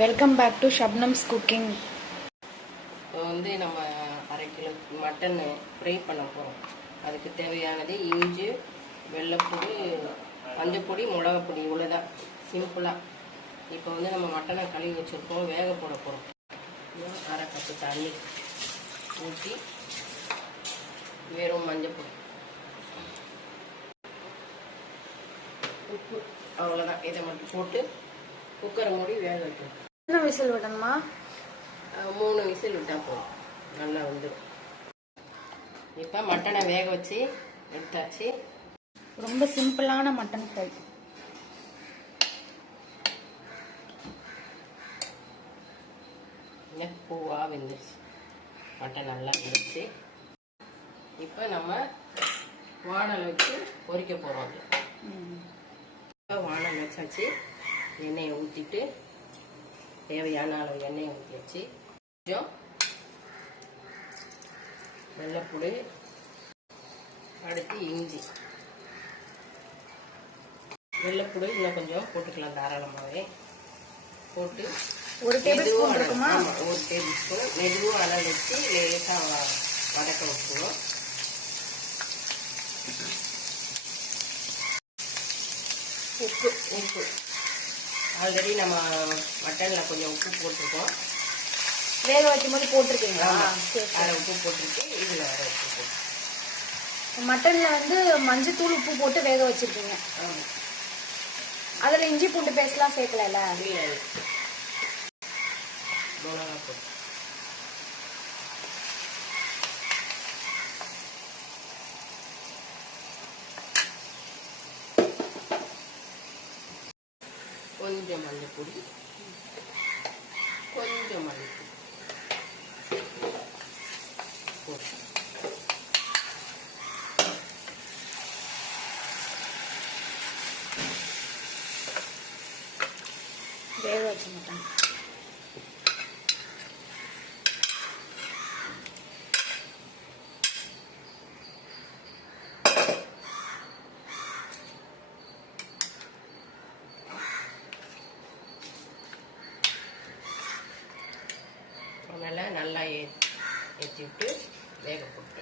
Welcome back to Shabnam's cooking. இப்போ வந்து நம்ம 1/2 கிலோ மட்டன் ஃப்ரை பண்ண போகிறோம். அதுக்கு தேவையானது இஞ்சி, வெள்ளைப்பொடி, மஞ்சப்பொடி, மிளகாப்பொடி, இவ்வளோதான் சிம்பிளாக. இப்போ வந்து நம்ம மட்டனை கழுவி வச்சுருக்கோம், வேக போட போகிறோம். 1/2 கப்பு தண்ணி ஊற்றி வெறும் மஞ்சப்பொடி, உப்பு, அவ்வளோதான். இதை மட்டும் போட்டு குக்கரை மூடி வேக வைக்கணும். என்ன விசில் விடணுமா? 3 விசில் விட்டால் போதும், நல்லா வந்துடும். இப்போ மட்டனை வேக வச்சு எடுத்தாச்சு. ரொம்ப சிம்பிளான மட்டன் ஃப்ரை. பூவாக வெந்துருச்சு, மட்டன் நல்லா வெந்துருச்சு. இப்போ நம்ம வானல் வச்சு பொரிக்க போகிறோம். இப்போ வானல் வச்சாச்சு. எண்ணெயை ஊற்றிட்டு தேவையான அளவு எண்ணெயை ஊற்றி வச்சு கொஞ்சம் வெள்ளைப்பூடு, அடுத்து இஞ்சி, வெள்ளைப்பூடு இன்னும் கொஞ்சம் போட்டுக்கலாம் தாராளமாகவே. போட்டு 1 டேபிள் ஸ்பூன் இருக்குமா? ஆமாம், 1 டேபிள் ஸ்பூன் மெதுவாக அளவு வச்சு லேசாக வதக்க வச்சுக்கணும். உப்பு ஆல்ரெடி நம்ம மட்டனில் கொஞ்சம் உப்பு போட்டிருக்கோம். வேக வைக்கும் போது போட்டிருக்கீங்களா? அரை உப்பு போட்டிருக்கு, இதில் அரை உப்பு போட்டு. மட்டனில் வந்து மஞ்சத்தூள் உப்பு போட்டு வேக வச்சிருக்கீங்க. அதில் இஞ்சி பூண்டு பேஸ்ட்லாம் சேர்க்கல? இல்லை, மிளகா போட்டு கொஞ்சம் மல்லிப்பொடி, கொஞ்சம் மல்லிப்பொடி போட்டு வேக வச்சு மட்டன் நல்லா ஏற்றி விட்டு வேக போட்டு.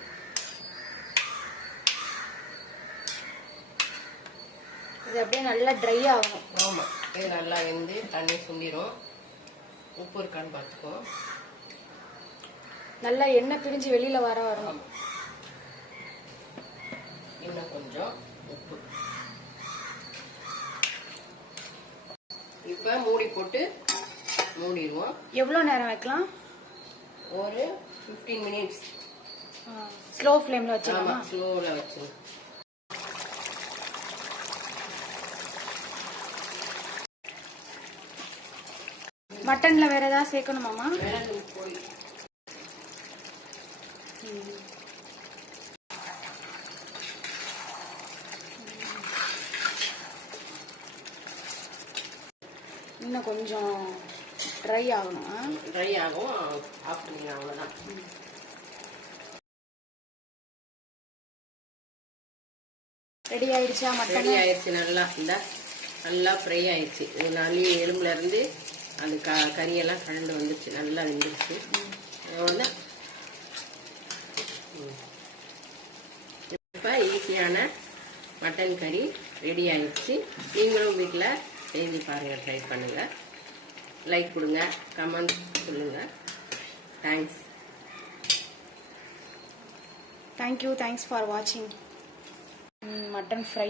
இது அப்படியே நல்லா ட்ரை ஆகணும். ஆமாம், இது நல்லா வெந்து தண்ணி சுண்டிடும். உப்பு இருக்கான்னு பார்த்துக்கோ. நல்லா எண்ணெய் பிரிஞ்சு வெளியில் வரும். இன்னும் கொஞ்சம் உப்பு. இப்போ மூடி போட்டு மூடிடுவோம். எவ்வளோ நேரம் வைக்கலாம்? ஒரு 15 மினிட்ஸ். ஸ்லோ ஃப்ளேமில் வச்சுக்கலாமா? ஸ்லோவில் வச்சு. மட்டன்ல வேற ஏதாவது சேர்க்கணுமாமா? மிளகு பொடி, இன்னும் கொஞ்சம் ட்ரை ஆகணும். ட்ரை ஆகும், ஆஃப் பண்ணிக்கலாம், அவ்வளோதான். ரெடி ஆயிடுச்சா? மட்டன் ரெடி ஆயிடுச்சு. நல்லா ஃப்ரை ஆயிடுச்சு. நல்லி எலும்புல இருந்து அந்த கறியெல்லாம் கலந்து வந்துருச்சு, நல்லா வெந்துருச்சு. அவ்வளோ இப்போ ஈஸியான மட்டன் கறி ரெடி ஆயிடுச்சு. நீங்களும் வீட்டில் செஞ்சு பாருங்கள், ட்ரை பண்ணுங்கள். லைக் கொடுங்க, கமெண்ட் சொல்லுங்கள். தேங்க்யூ ஃபார் வாட்சிங் மட்டன் ஃப்ரை.